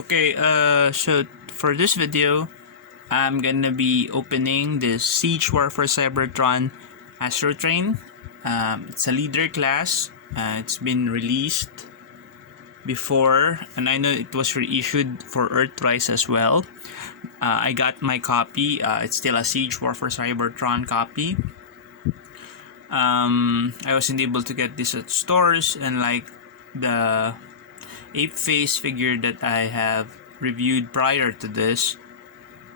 Okay, so for this video, I'm gonna be opening this Siege Warfare Cybertron Astrotrain. It's a leader class. It's been released before, and I know it was reissued for Earthrise as well. I got my copy. It's still a Siege Warfare Cybertron copy. I wasn't able to get this at stores, and like the ape face figure that I have reviewed prior to this,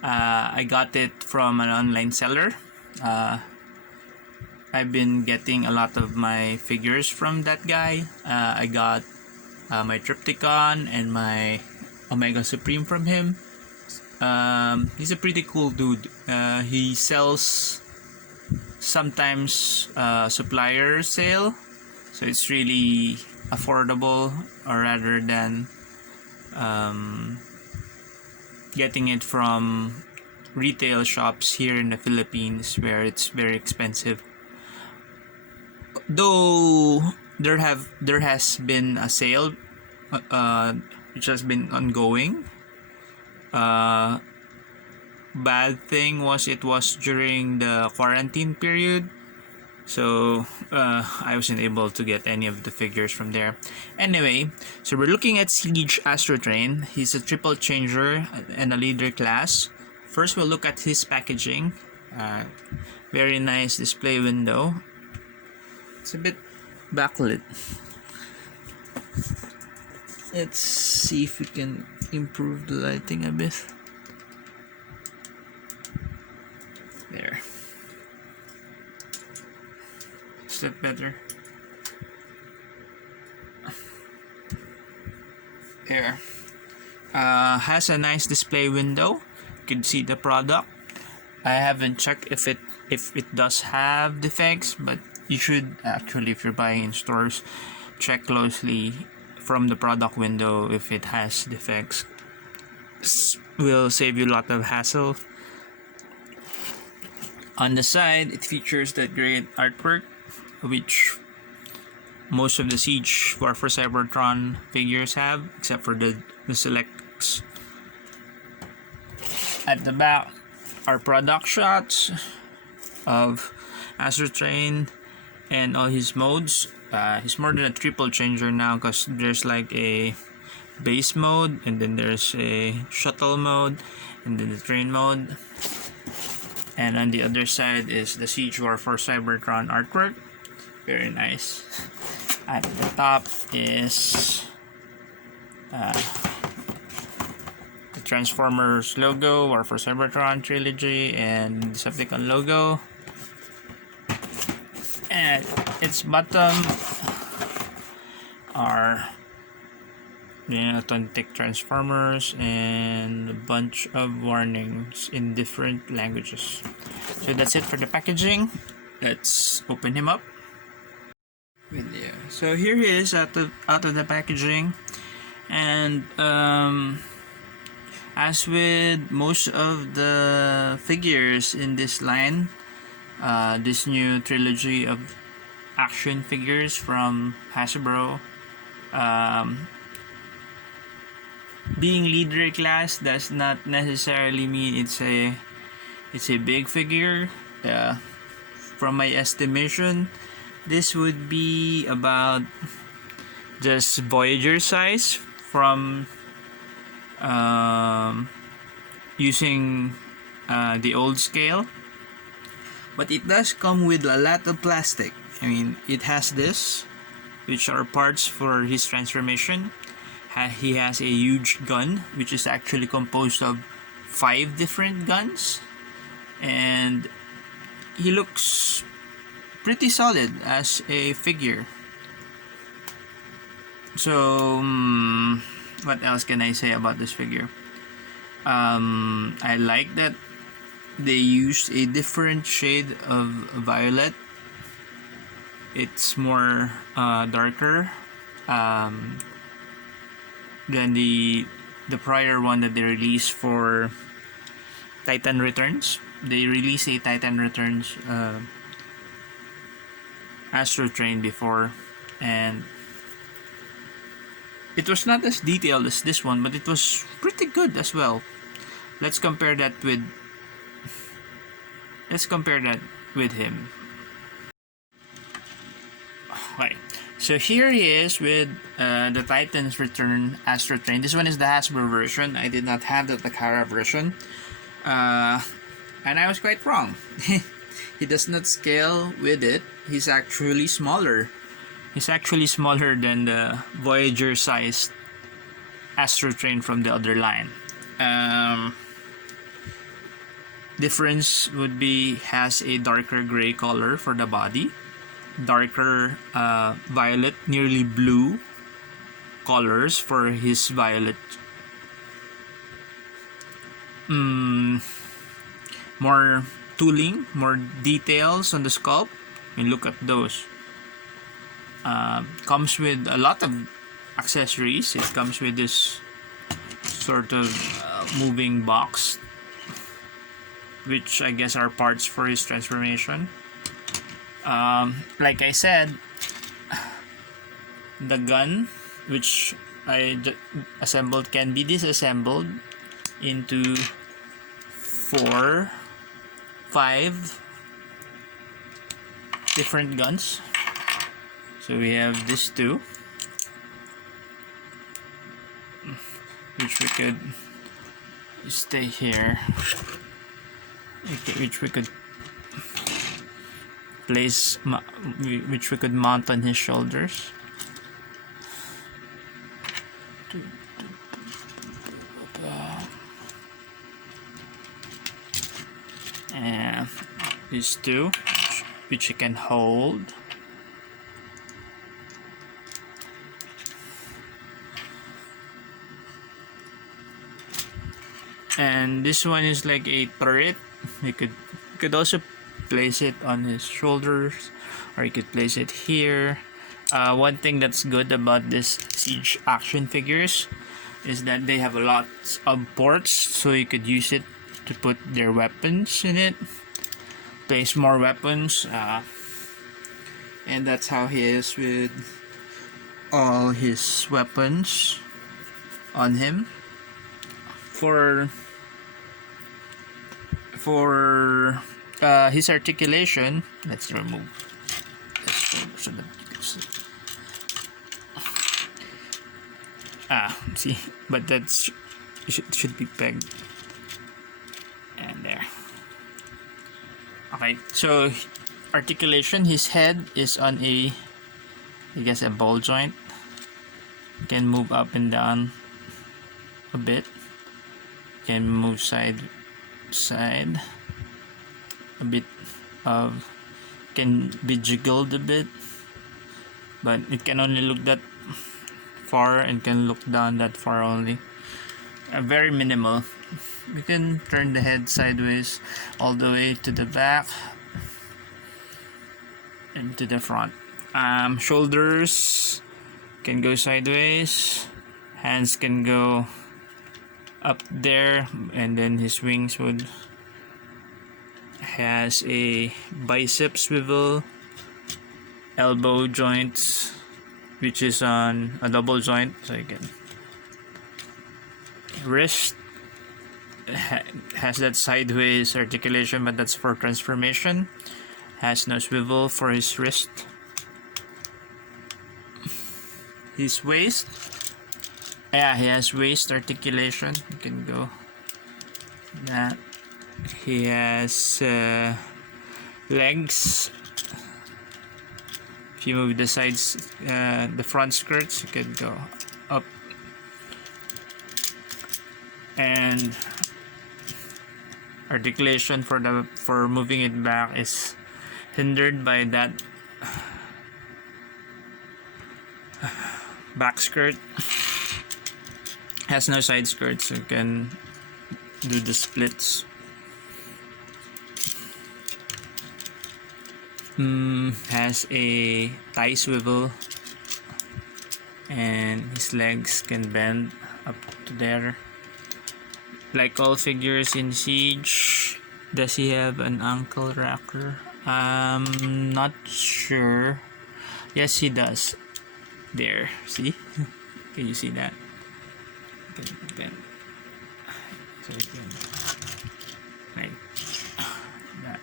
I got it from an online seller. I've been getting a lot of my figures from that guy. I got my Triptychon and my Omega Supreme from him. He's a pretty cool dude. He sells sometimes supplier sale, so it's really affordable, or rather than getting it from retail shops here in the Philippines where it's very expensive. Though there has been a sale which has been ongoing. Bad thing was it was during the quarantine period, so I wasn't able to get any of the figures from there. Anyway, so we're looking at Siege Astrotrain. He's a triple changer and a leader class. First, we'll look at his packaging. Very nice display window. It's a bit backlit. Let's see if we can improve the lighting a bit. There. Is that better? There. Has a nice display window. You can see the product. I haven't checked if it does have defects, but you should actually, if you're buying in stores, check closely from the product window if it has defects. This will save you a lot of hassle. On the side, it features that great artwork, which most of the Siege Warfare Cybertron figures have, except for the selects. At the back are product shots of Astrotrain and all his modes. He's more than a triple changer now, because there's like a base mode, and then there's a shuttle mode, and then the train mode. And on the other side is the Siege Warfare Cybertron artwork. Very nice. At the top is the Transformers logo, Warfare Cybertron Trilogy, and Decepticon logo. And its bottom are authentic Transformers and a bunch of warnings in different languages. So that's it for the packaging. Let's open him up. So here he is out of the packaging, and as with most of the figures in this line, this new trilogy of action figures from Hasbro, being leader class does not necessarily mean it's a big figure. From my estimation, this would be about just Voyager size from using the old scale. But it does come with a lot of plastic. I mean, it has this, which are parts for his transformation. He has a huge gun, which is actually composed of 5 different guns, and he looks pretty solid as a figure. So what else can I say about this figure? I like that they used a different shade of violet. It's more darker than the prior one that they released for Titan Returns. They released a Titan Returns Astrotrain before, and It was not as detailed as this one, but it was pretty good as well. Let's compare that with him. Okay, so here he is with the Titan's Return Astrotrain. This one is the Hasbro version. I did not have the Takara version, and I was quite wrong. He does not scale with it. He's actually smaller. He's actually smaller than the Voyager-sized Astrotrain from the other line. Difference would be has a darker gray color for the body, darker violet, nearly blue colors for his violet. More tooling, more details on the sculpt. I mean, look at those. Comes with a lot of accessories. It comes with this sort of moving box, which I guess are parts for his transformation. Like I said, the gun which I assembled can be disassembled into 4, 5 different guns. So we have this two, which we could stay here, which we could place, which we could mount on his shoulders. And these two, which you can hold. And this one is like a turret. You could also place it on his shoulders, or you could place it here. One thing that's good about this Siege action figures is that they have a lot of ports, so you could use it to put their weapons in it, place more weapons, and that's how he is with all his weapons on him. For his articulation, let's remove this so that you can see. See, but that's should be pegged, and there. Okay, so articulation, his head is on a, I guess, a ball joint. You can move up and down a bit. You can move side a bit of, can be jiggled a bit, but it can only look that far and can look down that far only. Very minimal. We can turn the head sideways all the way to the back and to the front. Shoulders can go sideways, hands can go up there, and then his wings would has a bicep swivel, elbow joints, which is on a double joint, so you can wrist has that sideways articulation, but that's for transformation. Has no swivel for his wrist. His waist, yeah, he has waist articulation. You can go that. He has legs. If you move the sides, the front skirts, you can go up, and articulation for moving it back is hindered by that back skirt. Has no side skirts, so you can do the splits. Has a thigh swivel, and his legs can bend up to there. Like all figures in Siege, does he have an ankle rocker? Not sure. Yes, he does. There, see? Can you see that? Can, so you can, like that.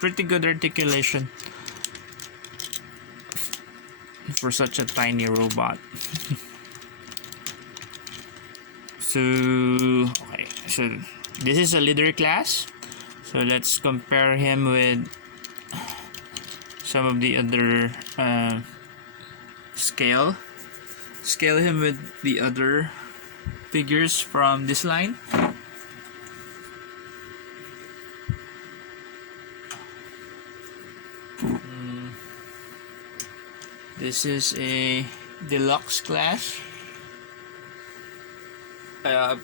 Pretty good articulation for such a tiny robot. So okay, so this is a leader class. So let's compare him with some of the other scale him with the other figures from this line. This is a deluxe class,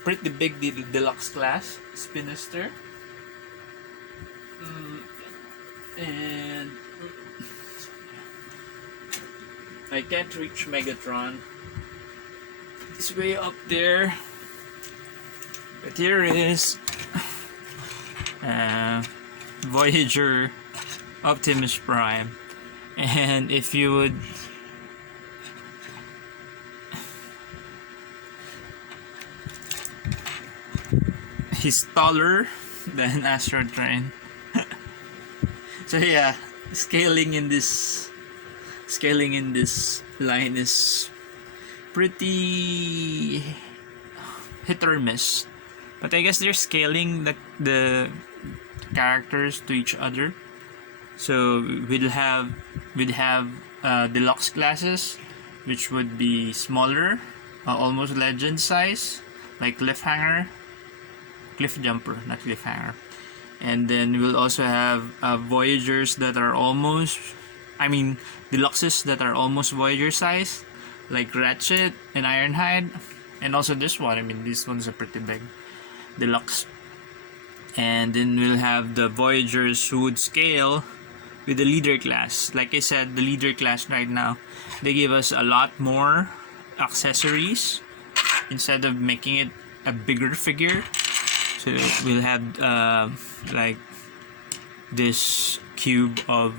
pretty big deluxe class, Spinister. And I can't reach Megatron. It's way up there. But here is Voyager Optimus Prime. And if you would he's taller than Astrotrain. So yeah, scaling in this line is pretty hit or miss. But I guess they're scaling the characters to each other. So we'd have deluxe classes, which would be smaller, almost legend size, like Cliff Jumper, not Cliffhanger. And then we'll also have Voyagers that are deluxes that are almost Voyager size, like Ratchet and Ironhide, and also this one. This one's a pretty big deluxe. And then we'll have the Voyagers who would scale with the leader class. Like I said, the leader class right now, they give us a lot more accessories instead of making it a bigger figure. So we'll have like this cube of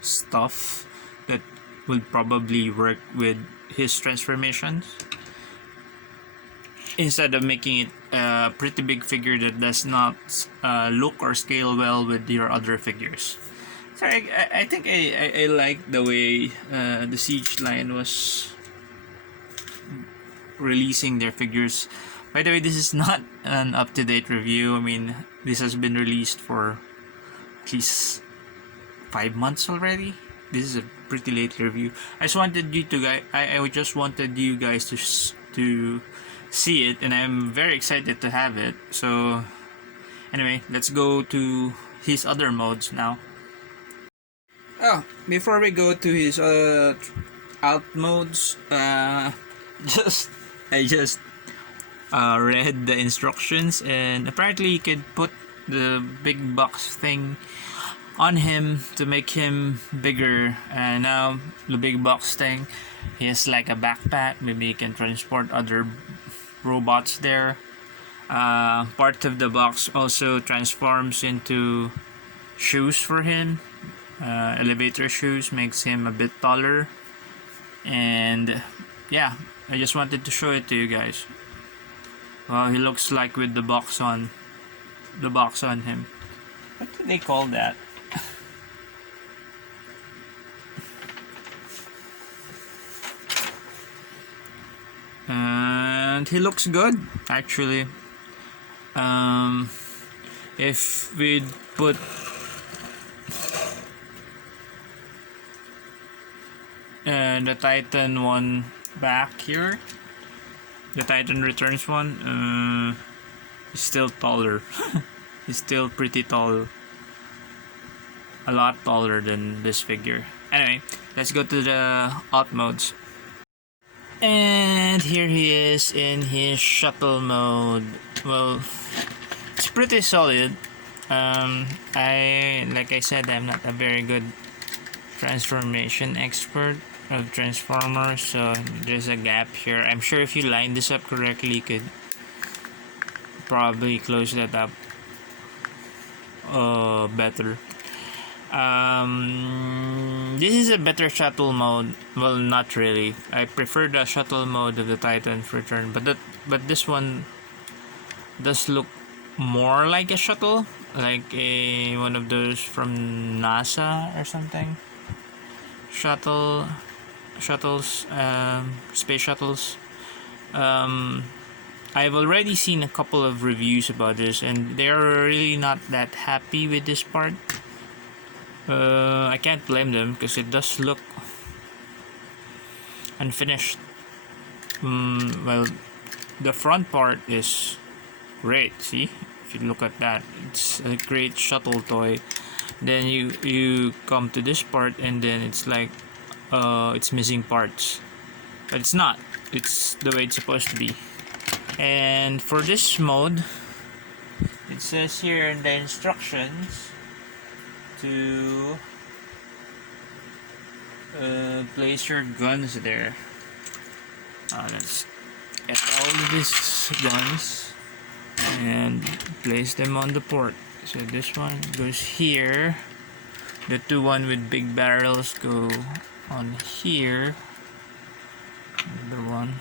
stuff that will probably work with his transformations, instead of making it a pretty big figure that does not look or scale well with your other figures. So I think I like the way the Siege line was releasing their figures. By the way, this is not an up-to-date review. This has been released for at least 5 months already. This is a pretty late review. I just wanted you guys to see it, and I'm very excited to have it. So anyway, let's go to his other modes now. Oh, before we go to his alt modes, I just read the instructions, and apparently you could put the big box thing on him to make him bigger. And now the big box thing, he has like a backpack. Maybe you can transport other robots there. Part of the box also transforms into shoes for him. Elevator shoes, makes him a bit taller. And yeah, I just wanted to show it to you guys. Well, he looks like with the box on him. What do they call that? And he looks good, actually. If we'd put the Titan one back here, the Titan Returns one, is still taller. He's still pretty tall. A lot taller than this figure. Anyway, let's go to the alt modes. And here he is in his shuttle mode. Well, it's pretty solid. Like I said, I'm not a very good transformation expert of Transformers, so there's a gap here. I'm sure if you line this up correctly, you could probably close that up better. This is a better shuttle mode. Well, not really. I prefer the shuttle mode of the Titan's Return, but this one does look more like a shuttle, like a one of those from NASA or something. Shuttles, space shuttles. I've already seen a couple of reviews about this, and they're really not that happy with this part. I can't blame them because it does look unfinished. Well, the front part is great. See, if you look at that, it's a great shuttle toy. Then you come to this part, and then it's like it's missing parts, but it's not. It's the way it's supposed to be. And for this mode, it says here in the instructions to place your guns there. Let's get all of these guns and place them on the port. So this one goes here. The one with big barrels go on here. Another one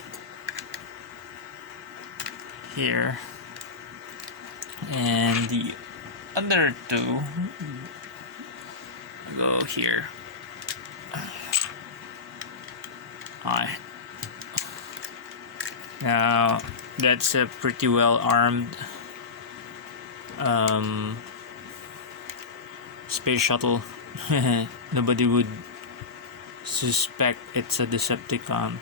here, and the other two go here. Alright. Now that's a pretty well armed space shuttle. Nobody would suspect it's a Decepticon.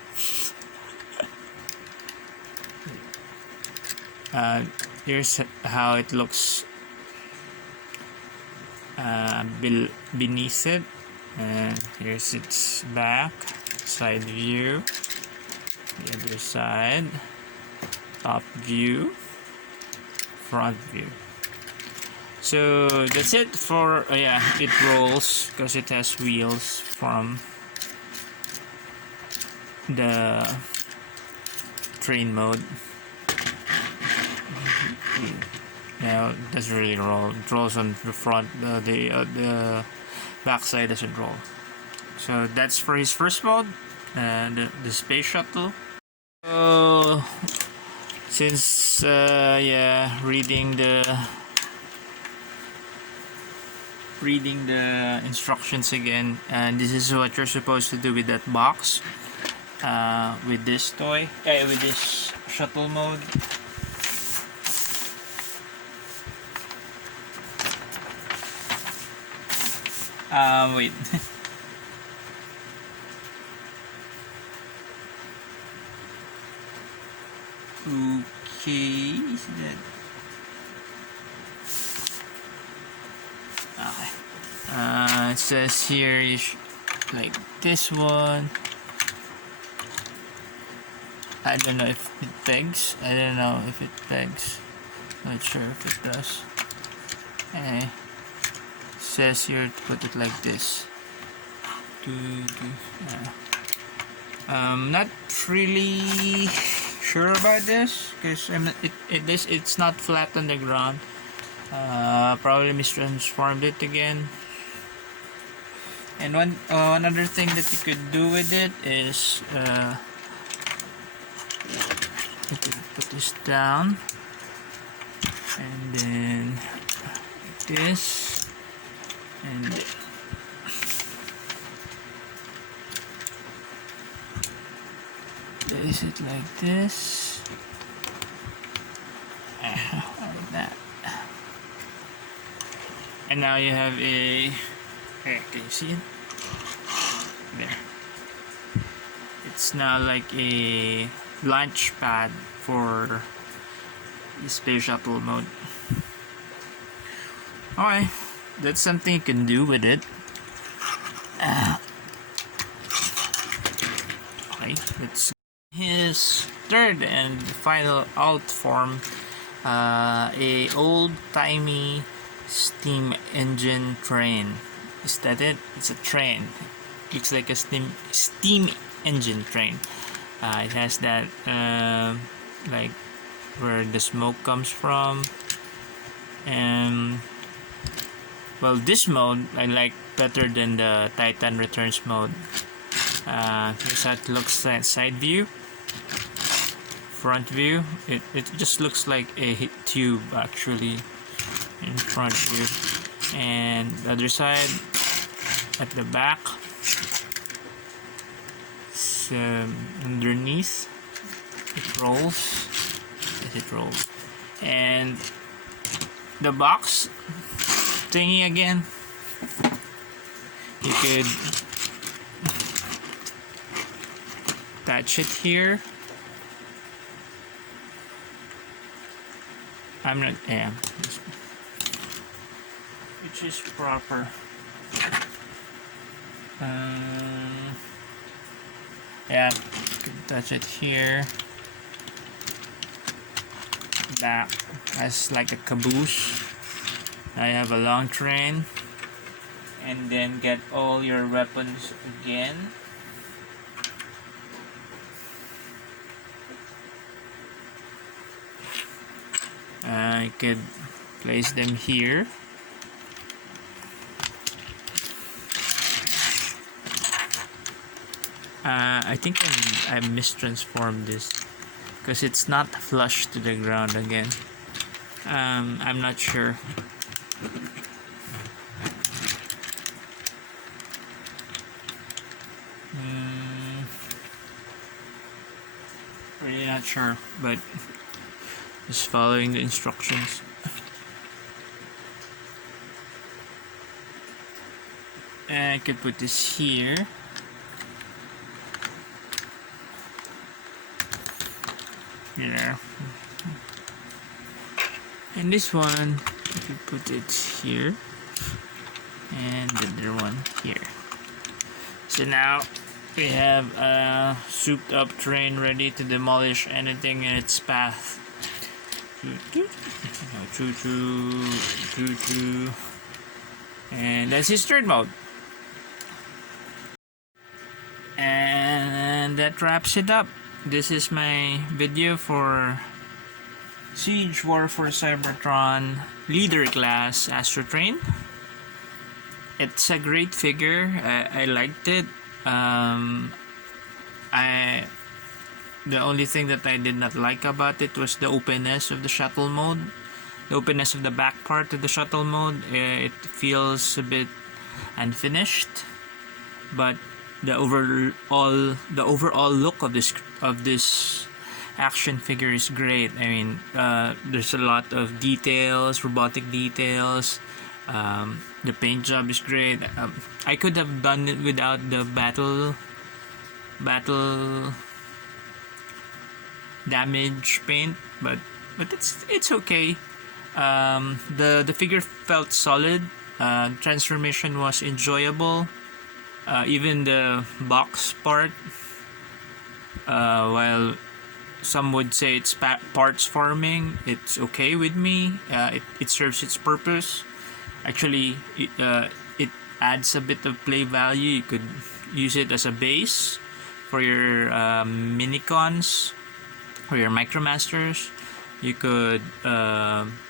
Here's how it looks beneath it, and here's its back, side view, the other side, top view, front view. So that's it for yeah, it rolls because it has wheels from the train mode. Now it doesn't really roll. It rolls on the front. The back side doesn't roll. So that's for his first mode, the space shuttle. Since yeah, reading the instructions again, and this is what you're supposed to do with that box, with this toy, with this shuttle mode. Wait. Okay, is that okay? It says here you like this one. I don't know if it pegs. I don't know if it pegs. Not sure if it does. Anyway, it says here to put it like this. Not really sure about this because it's not flat on the ground. Probably mistransformed it again. And one other thing that you could do with it is you could put this down and then like this, and place it like this, like that. And now you have a, okay, can you see it? There. It's now like a launch pad for the space shuttle mode. Alright, that's something you can do with it. Okay, that's his third and final alt form, a old-timey steam engine train. Is that it? It's a train. Looks like a steam engine train. It has that like where the smoke comes from, and well, this mode I like better than the Titan Returns mode. Here's how it looks at side view. Front view, it just looks like a tube actually in front view. And the other side, at the back, so underneath, it rolls. Yes, it rolls. And the box thingy again, you could attach it here. I'm not, yeah, which is proper. Yeah, you can touch it here. Back as like a caboose. I have a long train, and then get all your weapons again. I could place them here. I think I mistransformed this because it's not flush to the ground again. I'm not sure. Really not sure, but just following the instructions. And I could put this here. There. And this one, I could put it here. And the other one here. So now we have a souped up train ready to demolish anything in its path. Choo choo, choo choo. And that's his third mode. And that wraps it up. This is my video for Siege War for Cybertron Leader Class Astrotrain. It's a great figure. I liked it. The only thing that I did not like about it was the openness of the shuttle mode. The openness of the back part of the shuttle mode. It feels a bit unfinished, but the overall look of this action figure is great. I mean, there's a lot of details, robotic details. The paint job is great. I could have done it without the battle damage paint, but it's okay. The figure felt solid. Transformation was enjoyable. Even the box part, while some would say it's parts farming, it's okay with me. It serves its purpose. Actually, it adds a bit of play value. You could use it as a base for your minicons or your micromasters. You could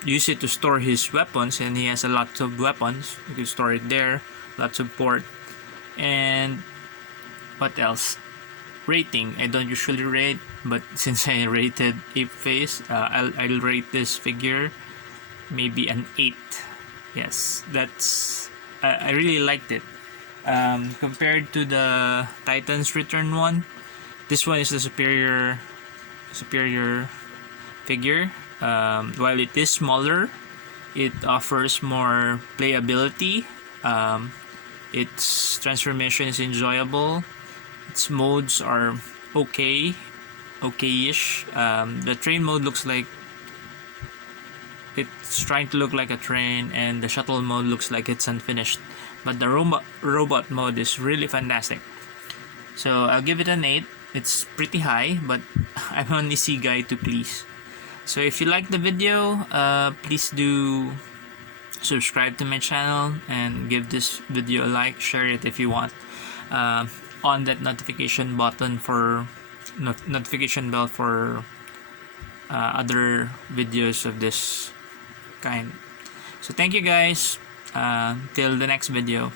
use it to store his weapons, and he has a lot of weapons. You could store it there. Lots of port. And what else? Rating. I don't usually rate, but since I rated Ape Face, I'll rate this figure maybe an 8. Yes, that's I really liked it. Compared to the Titan's Return one, this one is the superior figure. While it is smaller, it offers more playability. Its transformation is enjoyable. Its modes are okay-ish. The train mode looks like it's trying to look like a train, and the shuttle mode looks like it's unfinished. But the robot mode is really fantastic. So I'll give it an 8. It's pretty high, but I'm an easy guy to please. So if you like the video, please do subscribe to my channel and give this video a like. Share it if you want. On that notification button for notification bell for other videos of this kind. So thank you guys. Till the next video.